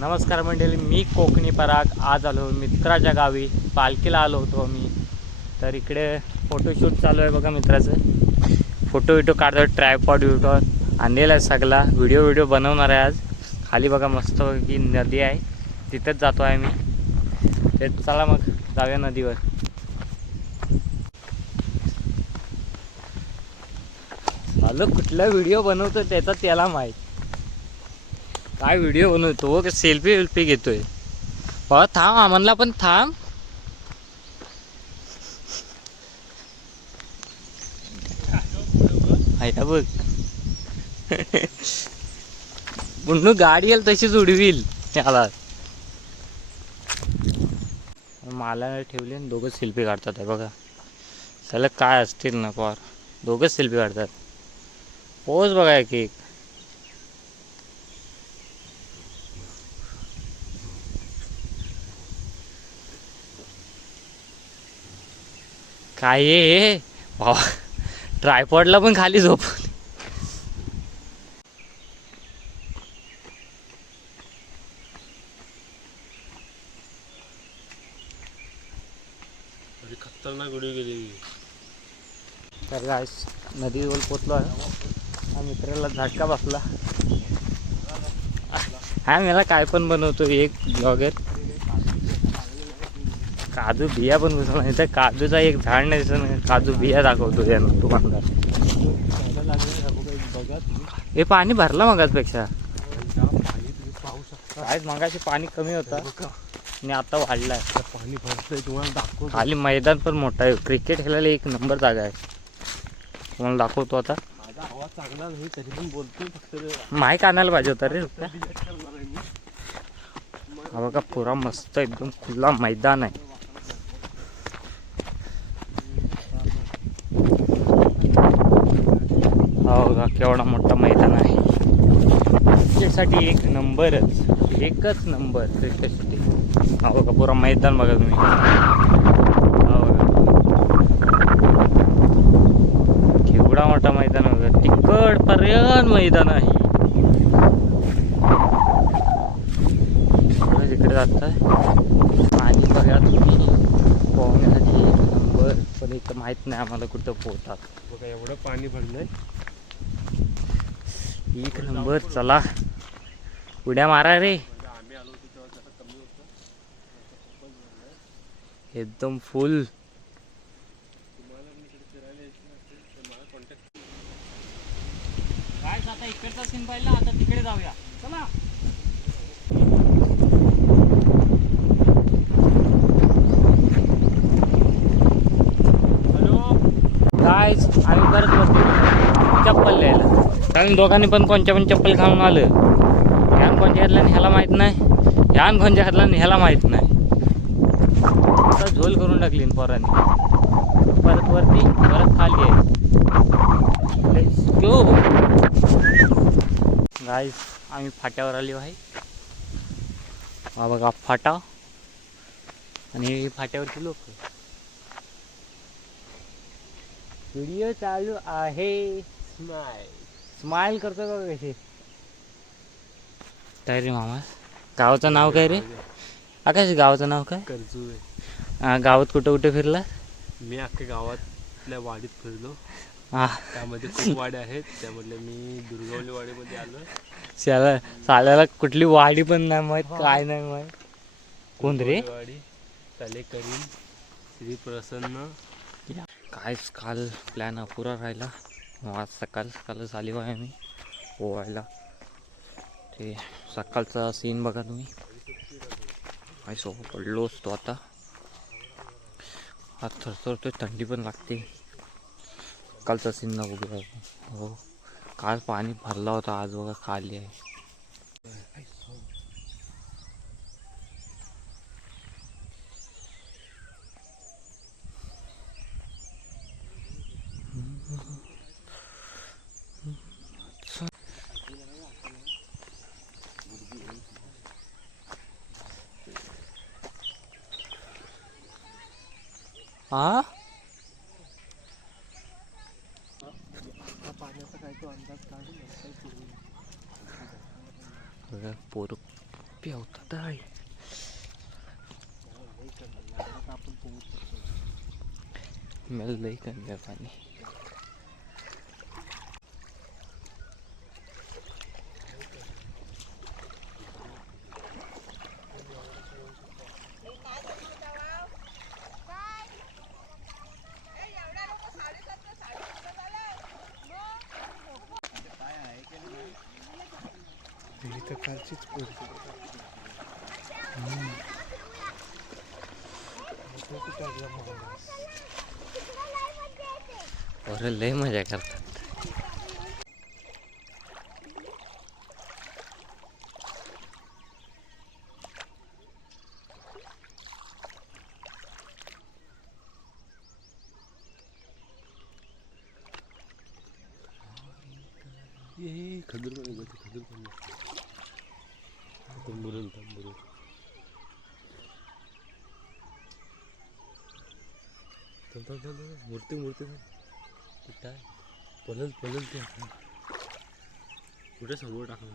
नमस्कार मंडळी मी कोकणी पराग. आज आलो मित्राच्या गावी. पालखीला आलो होतो मी. तर इकडे फोटोशूट चालू आहे बघा मित्राचं. फोटो विटो काढतो ट्रायपॉड विटो आणलेला आहे सगळा. व्हिडिओ व्हिडिओ बनवणार आहे आज. खाली बघा मस्त की नदी आहे. तिथेच जातो आहे मी. ते चला मग जाऊया नदीवर. आलो कुठला व्हिडिओ बनवतो त्याचा त्याला माहीत. काय व्हिडिओ बनवतो का सेल्फी वेल्फी घेतोय. बाबा थांब आम्हाला पण थांब. आहे बघ. म्हणून गाडी येईल तशीच उडवील त्याला. मला ठेवली आणि दोघं सेल्फी काढतात आहे बघा. सलग काय असतील ना पॉर? दोघंच सेल्फी काढतात. पोच बघा एक एक. काय हे भावा ट्रायपॉडला पण खाली झोप. खतरनाक उडी गेली तर गायस नदीवर पोचलो आहे. हा मित्राला झटका बसला. हा मला काय पण बनवतो एक ब्लॉगर काजू बिया पण दिसत नाही तर काजूचा एक झाड नाही दिसत नाही. काजू बिया दाखवतो त्यानं तुम्हाला. हे पाणी भरलं मगाचपेक्षा पाणी मगाशी पाणी कमी होता आणि आता वाढलाय. आहे पाणी भरतंय तुम्हाला दाखवतो खाली मैदान पण मोठं आहे. क्रिकेट खेळायला एक नंबर जागा आहे. तुम्हाला दाखवतो आता. माझा आवाज चांगला नाही तरी पण फक्त आणायला पाहिजे होता रे हा बघा पुरा मस्त एकदम खुला मैदान आहे हा बघा केवढा मोठा मैदान आहे क्रिकेटसाठी एक नंबरच एकच नंबर क्रिकेटसाठी हा बघा पुरा मैदान बघा तुम्ही. हा बघा. केवढा मोठा मैदान बघा. तिकड पर्यंत मैदान आहे. बघा जिकडे जाताय. आणि बघा तुम्ही पोहण्यासाठी एक नंबर पण इथं माहीत नाही आम्हाला कुठं पोहतात. बघा एवढं पाणी भरलंय. एक नंबर चला. उड्या मारा रे. आम्ही एकदम फुल. आता इकडचा सीन पाहिला आता तिकडे जाऊया. चला. हॅलो आम्ही परत बसतो चप्पल लिहायला. कारण दोघांनी पण कोणच्या पण चप्पल खाऊन आलं कोणच्या घातला ह्याला माहीत नाही. ह्यान कोणच्या घातला ह्याला माहीत नाही. आता झोल करून टाकली पोरांनी. परत वरती परत खाली आहे. गो गाईस आम्ही फाट्यावर आलो आहे. हा बघा फाटा. आणि फाट्यावरची लोक. व्हिडिओ चालू आहे. स्माईल स्माइल करतो का कसे काय रे मामा? गावाचं नाव काय रे? आकाश गावाचं नाव काय? कर्जू आहे. गावात कुठं कुठं फिरला? मी अख्ख्या गावातल्या वाडीत फिरलो. हा त्यामध्ये खूप वाड्या आहेत. त्यामधले मी दुर्गवली वाडीमध्ये आलो. शाला साल्याला कुठली वाडी पण नाही माहीत काय नाही माहीत. कोण रे? वाडी तले करीम श्री प्रसन्न काय काल प्लॅन अपुरा राहिला. मग आज सकाळ सकाळच आली आहे मी पोवायला ते सकाळचा सीन बघा तुम्ही. काय सोबत पडलो असतो आता. हात थरथरतोय थंडी पण लागते. सकाळचा सीन ना बघूया हो. काल पाणी भरला होता आज बघा खाली आहे. हा पाण्याचा तो अंदाज पोरं पेवतात आहे मला लई कमी पाणी. ही तर कालचीच पोरगी. तो कुठं टाकला माणूस? पोरं लय मजा करतात ये ये, खजूर पण आहे बघ, खजूर पण Tamburan, tamburan. तंबुरून थांब, थांब, मूर्ती मूर्ती थांब. कुठं आहे पलल पलल ते आता. कुठे समोर टाकलं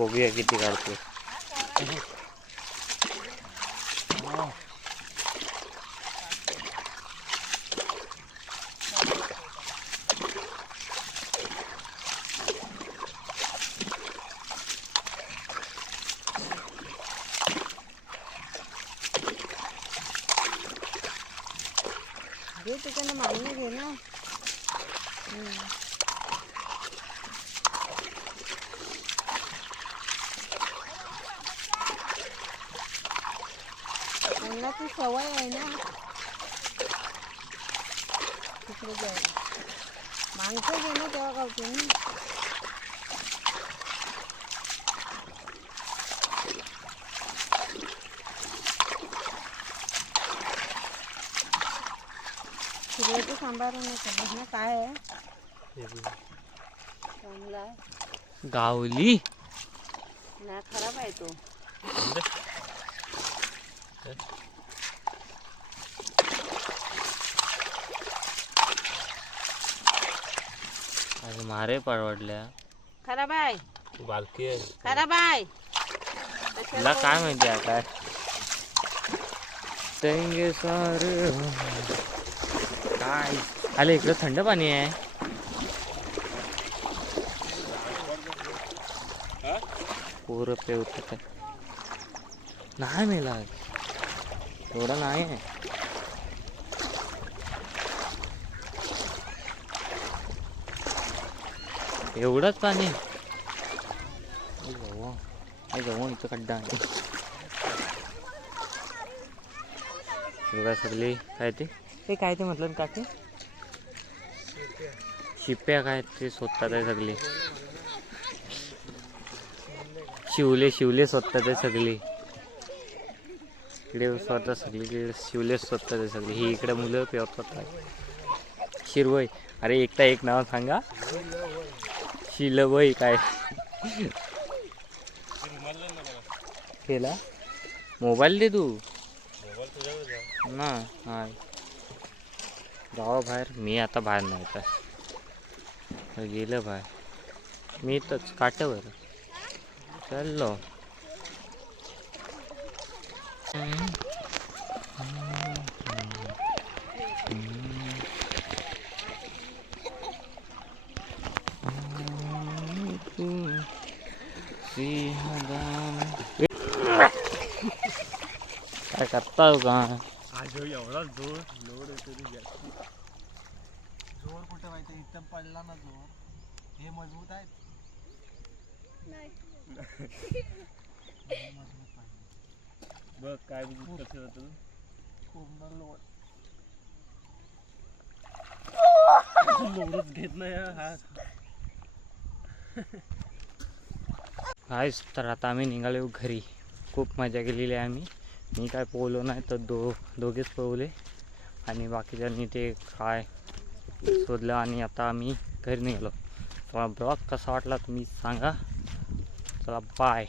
नाही बघूया किती काढतो घे तिकडनं ना ती सवय आहे ना. तिकडे जायला माणसं घे ना तेव्हा गावते ना. तिकडे सांभाळ नाही ना काय आहे? चांगला गावली? नाही खराब आहे तो. अरे मारे परवडल्या. खराब आहे बालकी आहे. खराब आहे तुला काय माहिती आहे काय तेंगे सार काय? आले इकडं थंड पाणी आहे. पोरं पेवत नाही मेला एवढं नाही आहे एवढंच पाणी जाऊ इथं खड्डा आहे बघा सगळी काय ते ते काय ते म्हटलं का ते शिप्या काय ते स्वतः आहे सगळे शिवले शिवले स्वतः ते सगळे इकडे स्वतः सगळीकडे शिवले स्वतः ते सगळे. ही इकडे मुलं पेवतात शिरवय. अरे एकटा एक नाव सांगा. शिलवय काय? केला? मोबाईल दे तू. ना हाय. जावा बाहेर. मी आता बाहेर नाही तर गेलं बाहेर. मी तर काट्यावर. चाललो. काय करता का आज एवढा जोर लोड येतो कुठे माहिती? इथं पडला ना जोर. हे मजबूत आहेत? मजबूत बघ काय बघ कसं लोड लोडच घेत नाही हा काहीच तर आता आम्ही निघालो घरी. खूप मजा केलेली आहे आम्ही. मी काय पोहलो नाही तर दो दोघेच पोहले. आणि बाकीच्यांनी ते काय शोधलं आणि आता आम्ही घरी निघालो. तुम्हाला ब्लॉग कसा वाटला तुम्ही सांगा. चला बाय